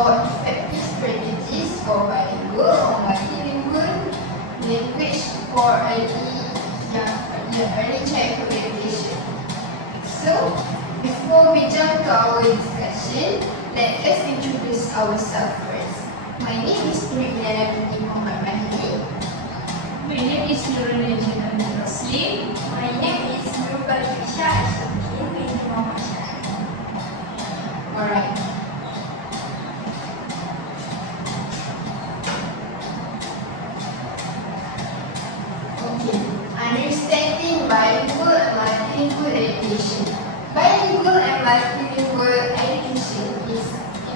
for effective strategies for bilingual or multilingual language for early childhood education. So, before we jump to our discussion, let us introduce ourselves first. My name is Triana binti Muhammad Mahdi. My name is Nurul Najib Rosli. My name is BILINGUAL. Alright. Okay. Understanding bilingual and multilingual education. Bilingual and multilingual education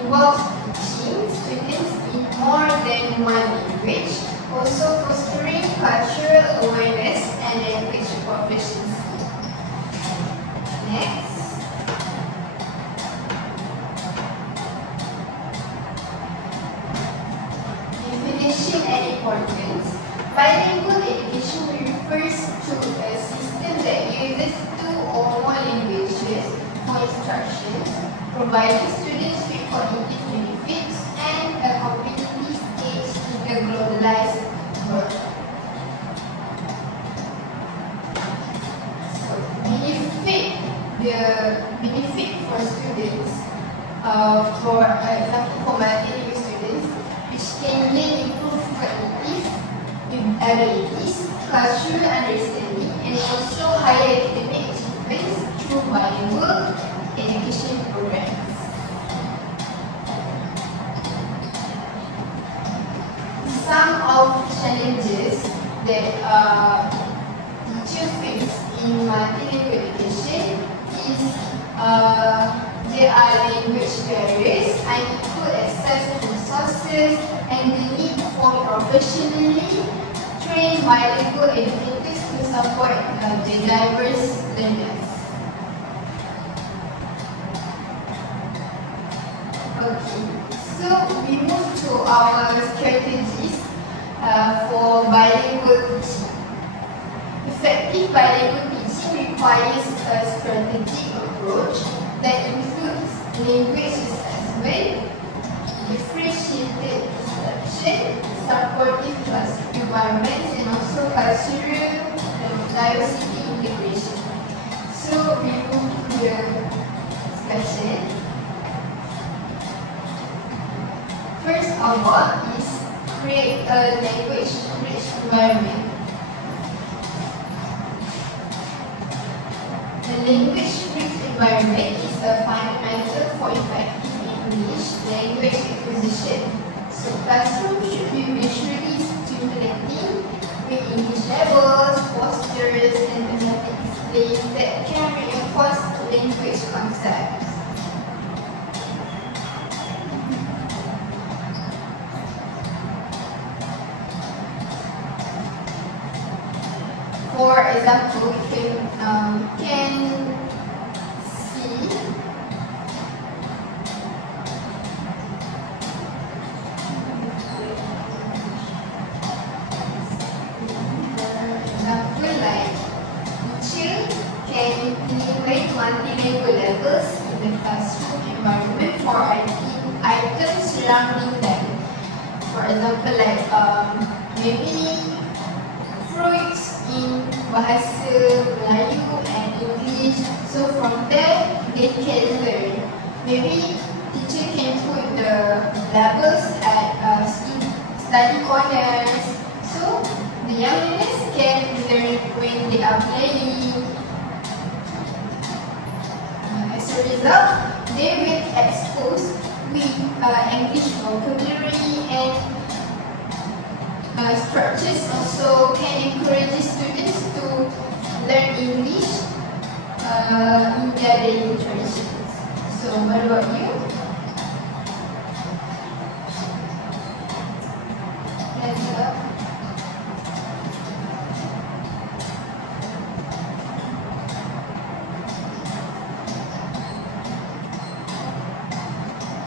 involves teaching students in more than one language, also fostering cultural awareness and language proficiency. Next. Definition and importance. Bilingual education refers to a system that uses two or more languages for instruction, providing students with cognitive benefits and a competitive edge in a globalized world. So, benefit for students, for example, for multilingual students, which can lead improve cognitive abilities, cultural understanding, and also higher academic achievements through bilingual education programs. Some of challenges that teachers face in multilingual education is there are language barriers, unequal access to resources, and the need for professionally trained bilingual educators to support the diverse learners. Okay, so we move to our strategies for bilingual teaching. Effective bilingual teaching requires a strategic approach that includes language assessment, differentiated instruction, supportive class environments, and also cultural diversity integration. So we move to the discussion. First of all is create a language-rich environment. The language-rich environment is a fundamental for effective English language acquisition. So classrooms should be visually stimulating with English levels, postures, and thematic displays that can reinforce language concepts. For example, we can see example like teacher can integrate multilingual levels in the classroom environment for items surrounding them. For example, like maybe fruits in bahasa Melayu and English. So from there they can learn. Maybe teacher can put the labels at study corners. So the young learners can learn when they are playing. As a result, they will expose with English vocabulary and structures also can encourage students to learn English in their daily traditions. So what about you?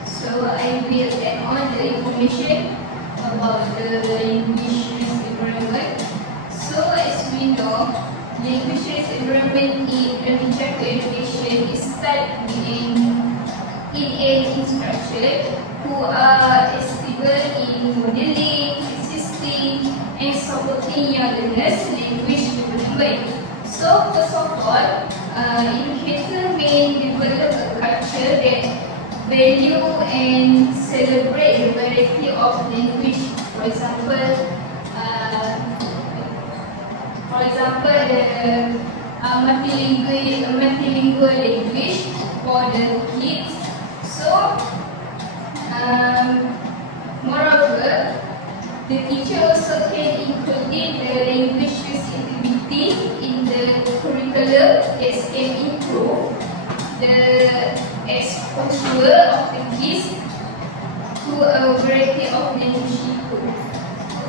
So I will add on the information about the language environment. So as we know, language environment in early childhood education is start in a instruction who are stable in modeling, assisting, and supporting young learners language development. So first of all, educators may develop a culture that value and celebrate the variety of language. For example, the multilingual language for the kids. So, moreover, the teacher also can include the language sensitivity in the curriculum as can improve the exposure of the kids to a variety of language input.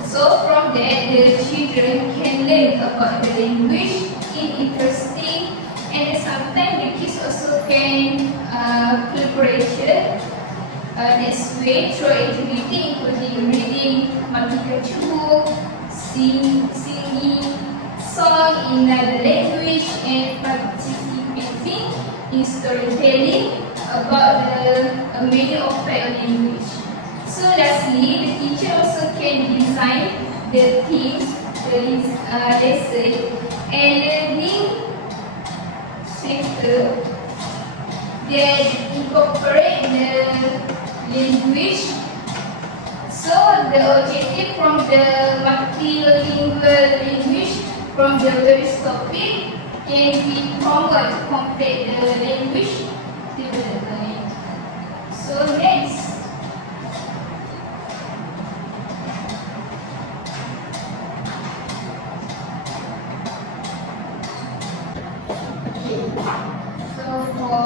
So from that, the children can learn about the language in interesting, and sometimes the kids also can collaboration. This way through activity including reading multicultural book, singing song in another language, and participating in storytelling about the meaning of language. So lastly, the teacher also can design the themes, the lesson, and learning sector that incorporate the language. So the objective from the multilingual language from the various topic can be promote to complete the language development. So next. So for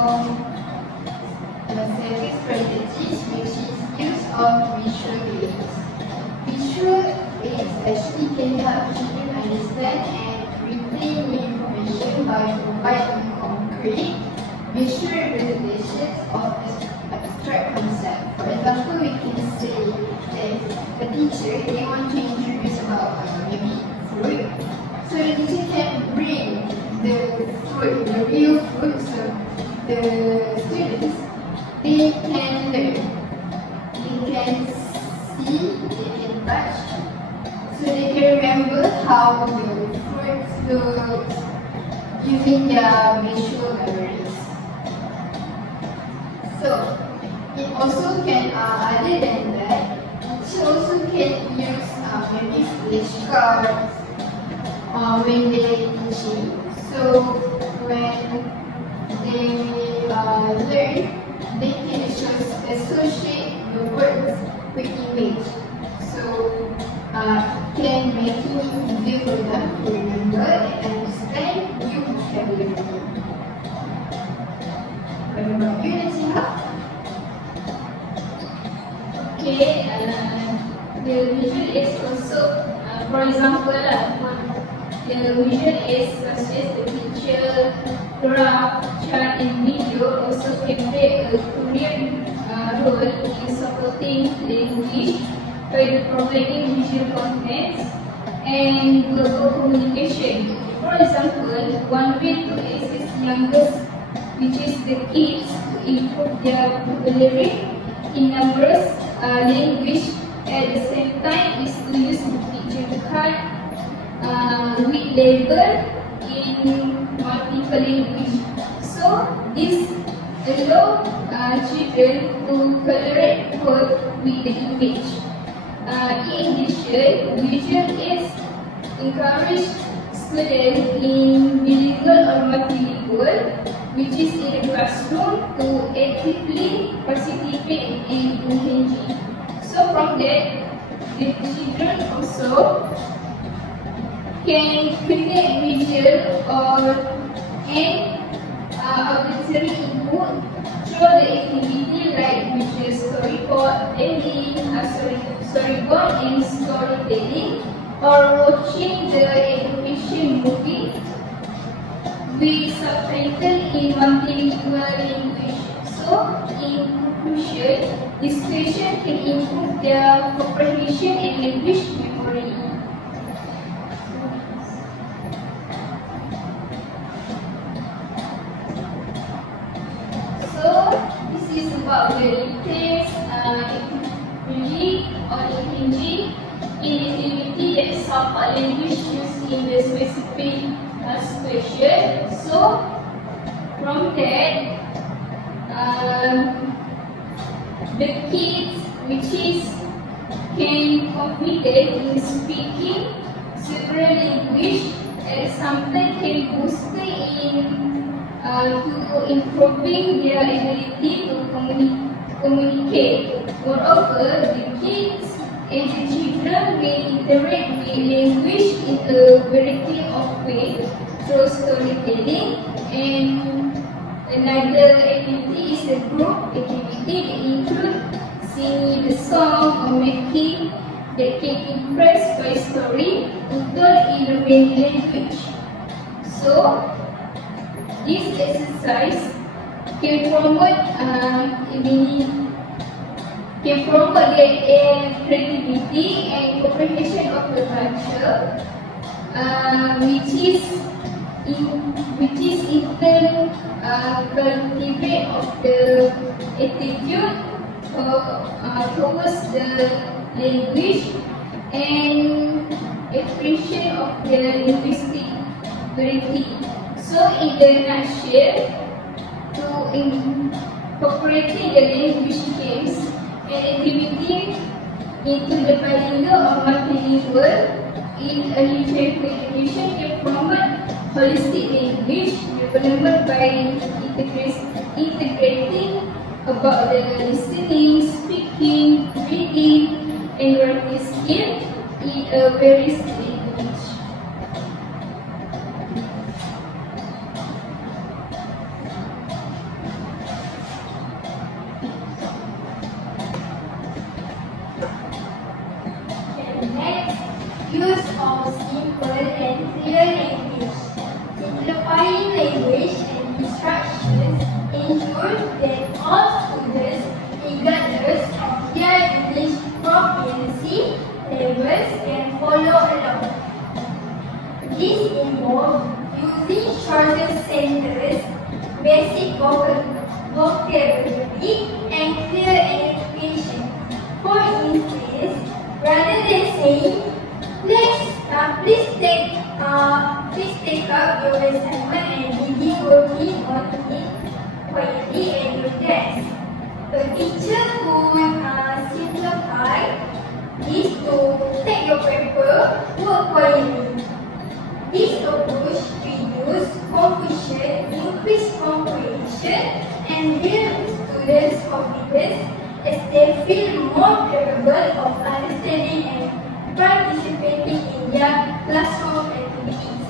the second strategies, which is use of visual aids. Visual aids actually can help children understand and retain information by providing concrete visual representations of abstract concepts. For example, we can say that a teacher they want to introduce about maybe fruit, so the teacher can bring the fruit, the real fruit, so the students they can learn, they can see, they can touch, so they can remember how the fruits look using their visual memories. So it also can, other than that, it also can use maybe flashcards when they teaching. So when they learn, they can associate the words with image. So it can make it easier for them to remember and understand new vocabulary. What about you, Nasiha? Okay, the visual aids also, for example, the visual aids such as the picture, graph, chart, and video also can play a crucial role in supporting language by providing visual contents and verbal communication. For example, one way to assist youngest, which is the kids, to improve their vocabulary in numerous language at the same time is to use the picture card with label in multiple language. So this allows children to collaborate with the image. In addition, visual aids encourage students in bilingual or multilingual, which is in the classroom, to actively participate in engaging. So from that, the children also can create visual or auditory input through the activity like visual storyboard, storyboard and storytelling, or watching the education movie with subtitles in multilingual language. So, in conclusion, this question can improve their comprehension and language memory. So, this is about the details G or EPG in activity that support language used in the specific question. So from that, the kids which is can confident in speaking several language and sometimes can boost in to improving their ability to communicate. Moreover, the kids and the children may interact with language in a variety of ways through storytelling. And another activity is a group activity that includes singing the song or making that can impress by story told in the main language. So, this exercise can promote the creativity and comprehension of the culture, which is in turn cultivate of the attitude towards the language and appreciation of the linguistic variety. So, in the nutshell, to incorporating the language games and activity into the bilingual or multilingual in early childhood education can promote holistic language development by integrating about the listening, speaking, reading, and writing skill in a various language. Next, use of simple and clear language. Simplifying language and instructions ensures that all students, regardless of their English proficiency levels, can follow along. This involves using shorter sentences, basic vocabulary, and clear education. For instance, rather than saying, please take out your assignment and begin working on it quietly at your desk. A teacher could simplify this to take your paper, work quietly. This approach reduces confusion, increases comprehension, and builds students' confidence as they feel more capable of understanding and participating in their classroom activities.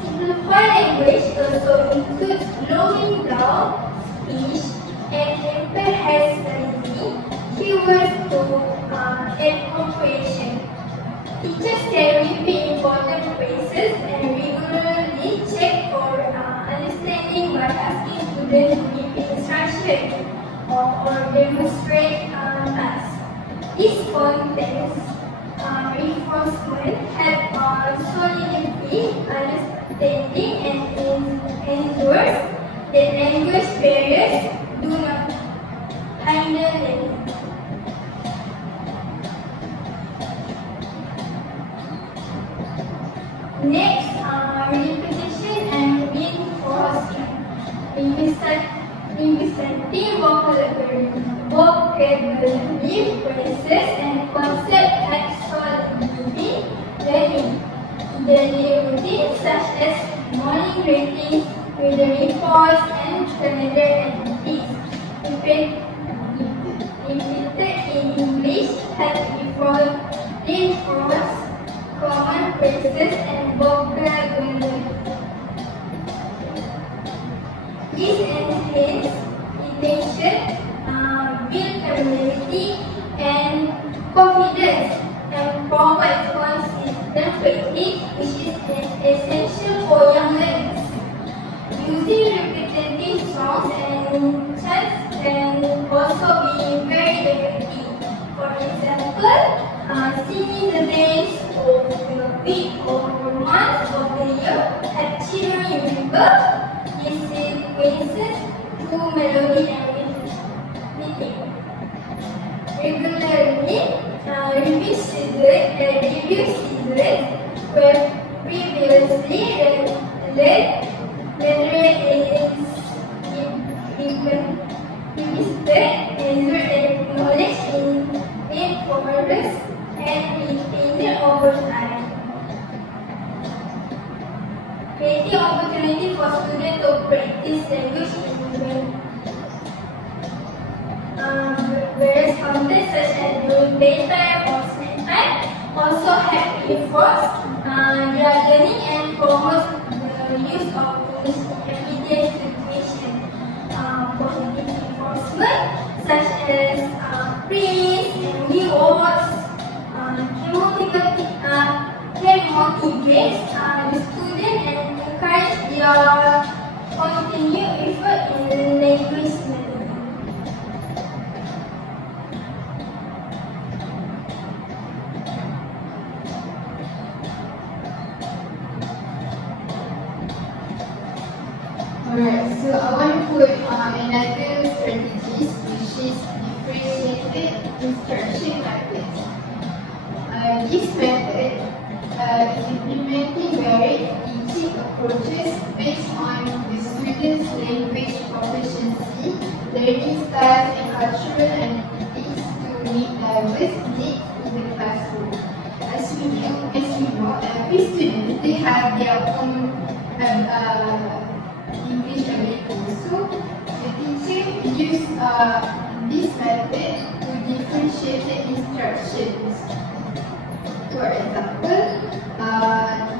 Simplified language also includes slowing down speech and emphasizing keywords to aid comprehension. Teachers can repeat important phrases and regularly check for understanding by asking students to repeat instructions or demonstrate tasks. This context reinforcement helps solidify understanding and ensures that language barriers do not hinder learning. Next, repetition and reinforcement. Revisiting vocabulary, phrases, and concepts help solidify learning. Daily routines such as morning greetings, weather reports, and calendar activities repeated in English help reinforce common phrases and vocabulary. This enhances retention, build familiarity, and confidence, and provides consistent practice, which is essential for young learners. Using repetitive songs and chants can also be very effective. For example, singing the days of the week or months of the year help children remember these sequences through melody and rhythm. knowledge in progress and retained over time. Creating opportunity for students to practice language in various contexts such as during daytime or snack time also help reinforce their learning and promote the use of English in everyday situation. Positive reinforcement such as praise and rewards can motivate the student and encourage their continued effort in language learning. Alright, so I want to put another strategies which is differentiated instruction methods. This method is implementing varied teaching approaches based on the student's language proficiency, learning styles and cultural activities to meet diverse needs in the classroom. As we know, every student they have their own English ability. So the teacher use this method to differentiate the instructions. For example,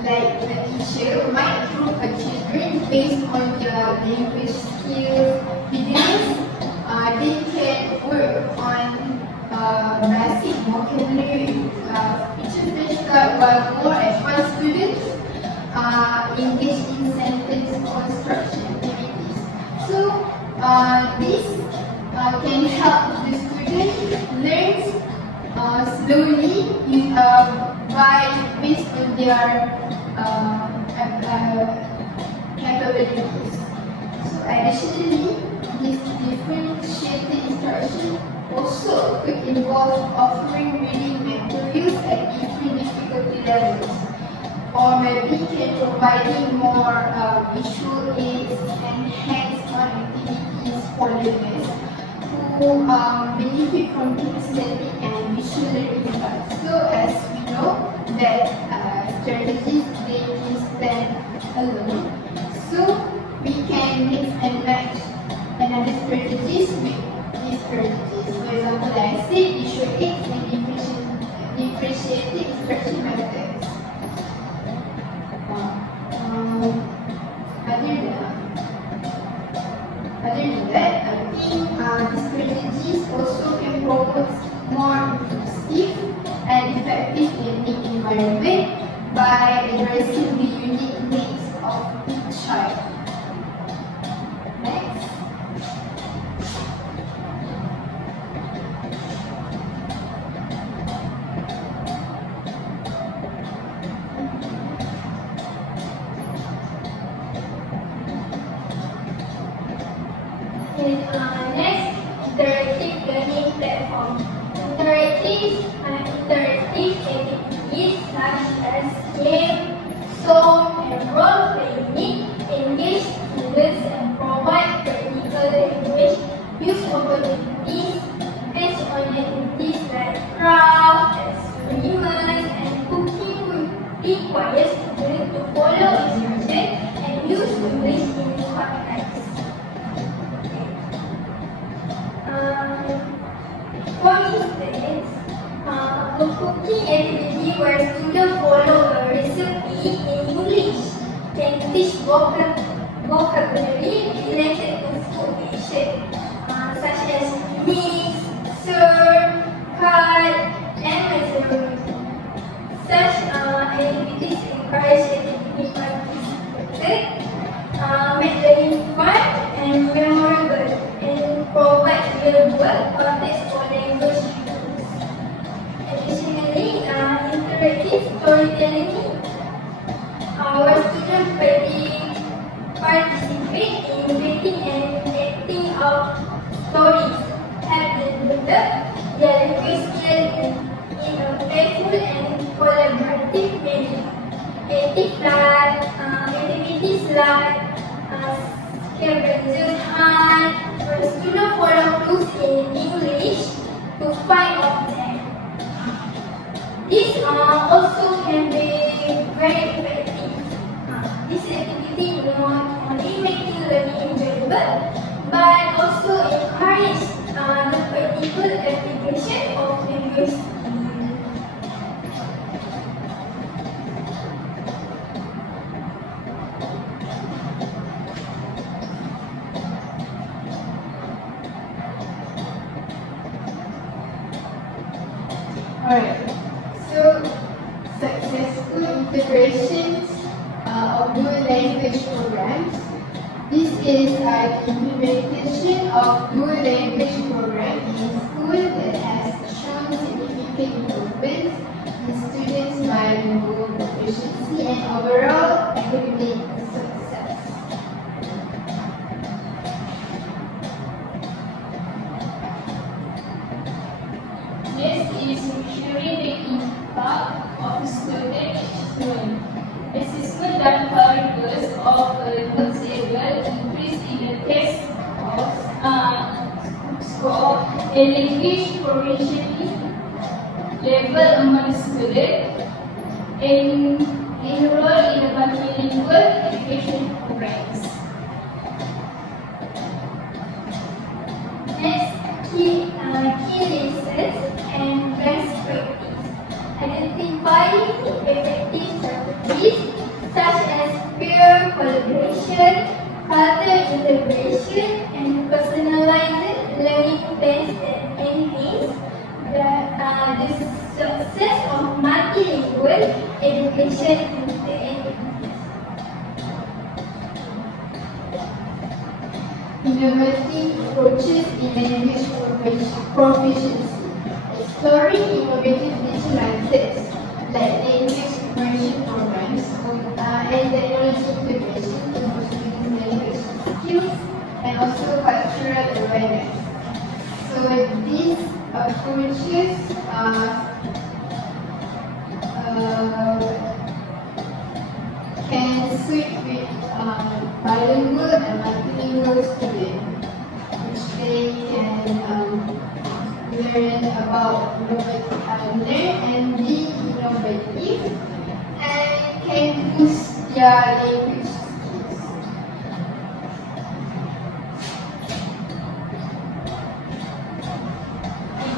like the teacher might group a children based on their language skills, beginners. They can work on basic vocabulary, feature flashcard, while more advanced students engage in sentence construction activities. So this can help the student learn slowly based on their capabilities. So additionally, this differentiated instruction also could involve offering reading materials at different difficulty levels, or maybe can providing more visual aids and hands-on activities for learners who benefit from text learning and visual learning styles. So as we know that strategies they can stand alone. So we can mix and match another strategies with these strategies. For example, like I said, visual aids and differentiated instruction methods. Other than that, I think these strategies also can promote more inclusive and effective learning environment by addressing the unique needs of each child. Next. Next, interactive learning platform. Interactive activities such as game, song, and role-playing engage students and provide practical language use opportunities based on activities like craft, experiments, and cooking, which requires students to follow instructions and use English in context. For instance, a cooking activity where students follow a recipe in English can teach vocabulary related to food action, such as mix, serve, cut, and measurement. Such activities encourage activity participants, make learning fun and memorable, and provide real-world context for language use. Additionally, interactive storytelling, where students participate in writing and acting out stories, help them develop their language skills in a playful and collaborative manner. Activities like scavenger hunt, where students follow clues in English to find objects. This also can be very effective. This activity not only making learning enjoyable, but also encourage the practical application of language. Alright, so successful integrations of dual language programs. This is an implementation of dual language program in school that has shown significant improvements in students' bilingual proficiency and overall academic success. Next is measuring the impact of student achievement. Assessment that variables of levels increase in the test score and language proficiency level among students and enroll in the multilingual education programs. Next, key lessons and best practice. Identifying effective strategies such as peer collaboration, cultural integration, and personalized learning plans that enhance the success of multilingual education in the end. Innovative approaches in language proficiency. Exploring innovative teaching methods like language immersion programs and technology integration to boost students' language skills and also cultural awareness. So these approaches can suit with bilingual and multilingual students, which they can learn about learn and be innovative and can boost their language skills.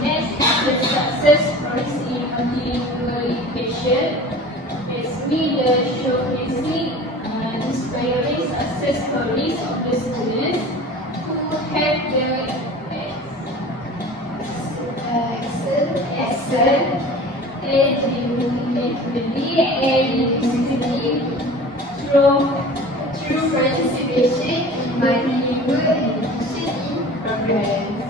Next is the success stories in multilingual education. As we showcasing inspiring success stories of the students who have the excel educatively and linguistically Through participation in multilingual education programs.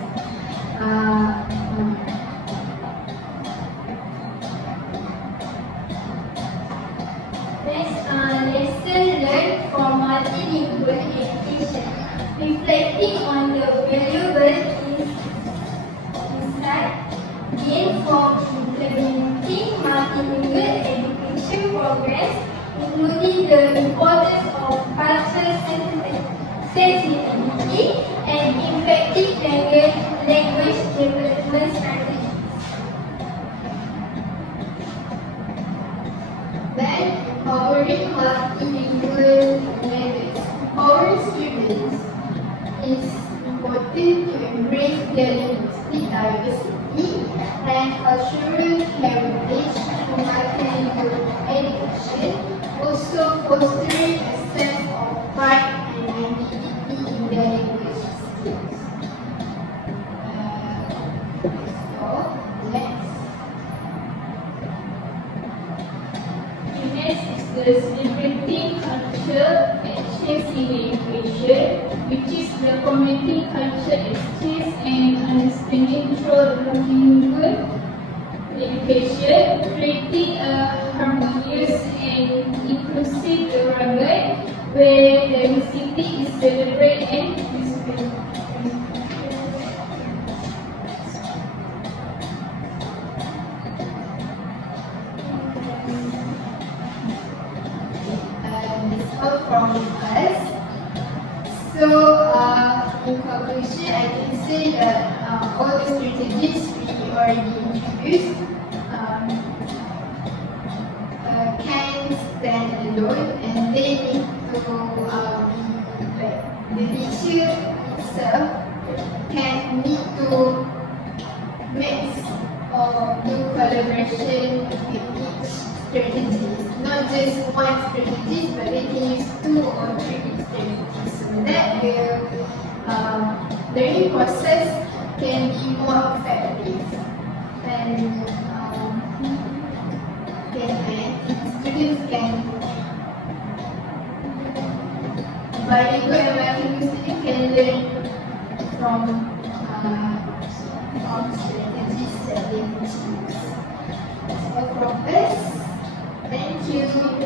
Next, lesson learned from multilingual education, reflecting on the valuable insight gained from implementing multilingual education programs, including the importance of cultural sensitivity and effective language development strategies. Then, empowering multilingual methods. Empowering students is important to embrace their linguistic diversity and cultural heritage through multilingual education, also fostering a sense of pride and identity in their language skills. Next. Next is the celebrating culture exchange in education, which is the promoting culture exchange and understanding through multilingual education, creating a harmonious and inclusive environment where diversity is celebrated and respected. This all from us. So, in conclusion, I can say that all the strategies we already introduced can stand alone, and they need to the teacher itself can need to mix or do collaboration with each strategy. Not just one strategy, but they can use 2 or 3 strategies. So that will learning process can be more effective, and students can bilingual and multilingual students can learn from strategies that they can use. That's all from us. Thank you.